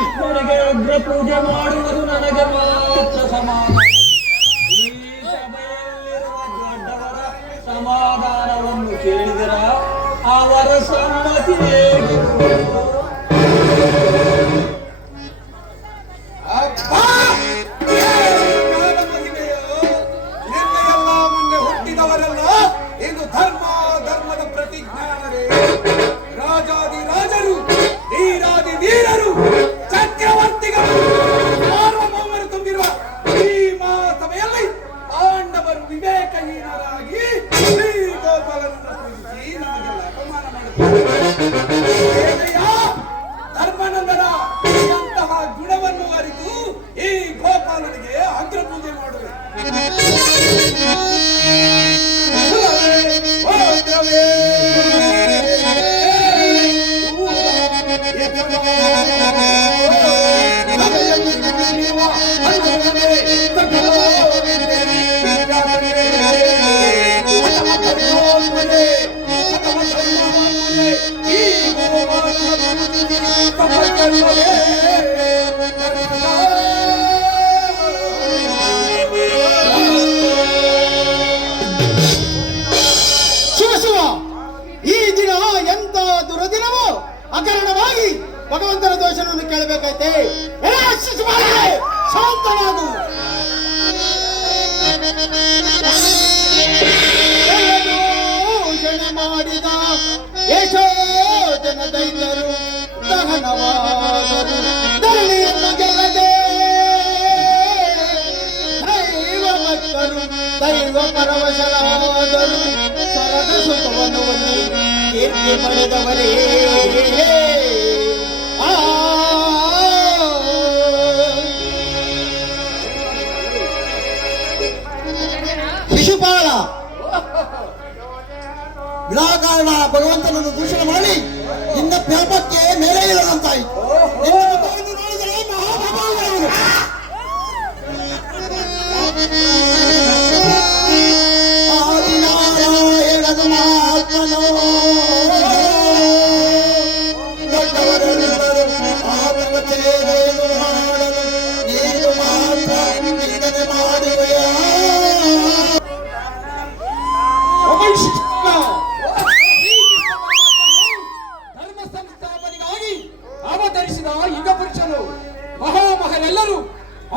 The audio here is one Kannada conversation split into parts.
ವಿಷ್ಣುವಿಗೆ ಉಗ್ರ ಪೂಜೆ ಮಾಡುವುದು ನನಗೆ ಮಾತ್ರ ಸಮಾನ ಈ ಸಭೆಯಲ್ಲಿರುವ ದೊಡ್ಡವರ ಸಮಾಧಾನವನ್ನು ಕೇಳಿದರ? ಅವರ ಸಮ್ಮತಿ ಹೇಗಿರುವುದು ಅಬ್ಬಾ! ಗೋಪಾಲನಿಗೆ ಅಗ್ರ ಪೂಜೆ ಮಾಡುವೆ ಕುಲವೇ, ಗೋತ್ರವೇ, ಸಭೆಯಲ್ಲಿ ಕುಳಿತಿರುವ ಹನುಮಂತನೇ, ಭಗವಂತನ ದೋಷವನ್ನು ಕೇಳಬೇಕೈತೆ ಶಾಂತನಾಗು. ಮಾಡಿದ ಎಷ್ಟೋ ಜನ ದೈತ್ಯರು ದಹನವಾದರು. ಧರಣಿಯನ್ನು ಗೆಲ್ಲದೆ ದೈವ ಭಕ್ತರು ದೈವ ಪರವಶರಾದರು. ಸರದ ಸುಖವನ್ನು ಕೀರ್ತಿ ಪಡೆದವರೇ. ಶಿಶುಪಾಲ ವಿಳಾಕಾರಣ ಭಗವಂತನನ್ನು ದೂಷಣೆ ಮಾಡಿ ನಿನ್ನ ಪ್ಯಾಪಕ್ಕೆ ಮೇಲೆ ಇಲ್ಲದಂತಾಯಿತು ಅವತರಿಸಿದ ಯುಗ ಪುರುಷರು, ಮಹಾಮಹರೆಲ್ಲರೂ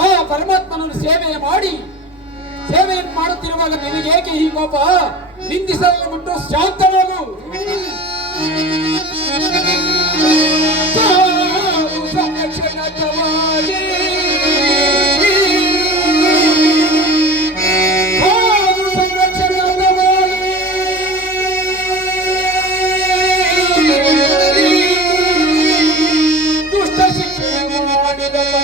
ಆ ಪರಮಾತ್ಮನನ್ನು ಸೇವೆ ಮಾಡಿ, ಸೇವೆಯನ್ನು ಮಾಡುತ್ತಿರುವಾಗ ನಿನಗೇಕೆ ಈ ಕೋಪ? ನಿಂದಿಸಲು ಬಿಟ್ಟು ಶಾಂತನಾಗು ಮಾಡಿದ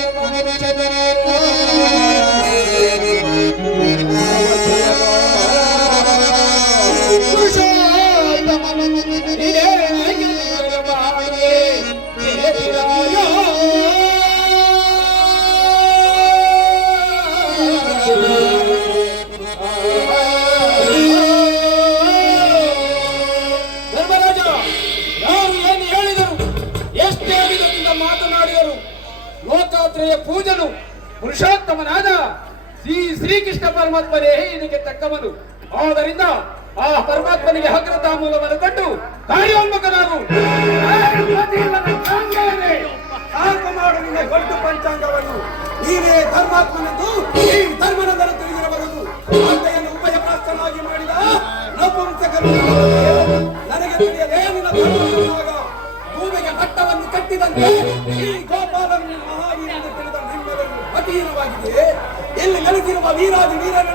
ಲೋಕಾತ್ರೆಯ ಪೂಜನು ಪುರುಷೋತ್ತಮನಾದ ಶ್ರೀ ಶ್ರೀಕೃಷ್ಣ ಪರಮಾತ್ಮನೇ ಇದಕ್ಕೆ ತಕ್ಕವನು. ಆದ್ದರಿಂದ ಆ ಪರಮಾತ್ಮನಿಗೆ ಹಗ್ರತಾ ಮೂಲವನ್ನು ಕೊಟ್ಟು ಕಾರ್ಯೋನ್ಮುಖನಾಗು. ದೊಡ್ಡ ಪಂಚಾಂಗವನ್ನು. ನೀನೇ ಧರ್ಮಾತ್ಮನೆಂದು ಈ ಧರ್ಮನಂದನ ತಿಳಿದಿರಬಹುದು ಆಕೆಯನ್ನು ಉಭಯಪ್ರಾಸ್ತನಾಗಿ ಮಾಡಿದ ನಪುಂಸಕನು. ನನಗೆ ತಿಳಿಯದೇ ನಿನ್ನ ಧರ್ಮನಾಗ ಭೂಮಿಗೆ ಹಟ್ಟವನ್ನು ಕಟ್ಟಿದಂತೆ ಈ பாண்டியன் வாங்கிது எல்லுங்களுக்கு நம்ம வீராதி வீரன்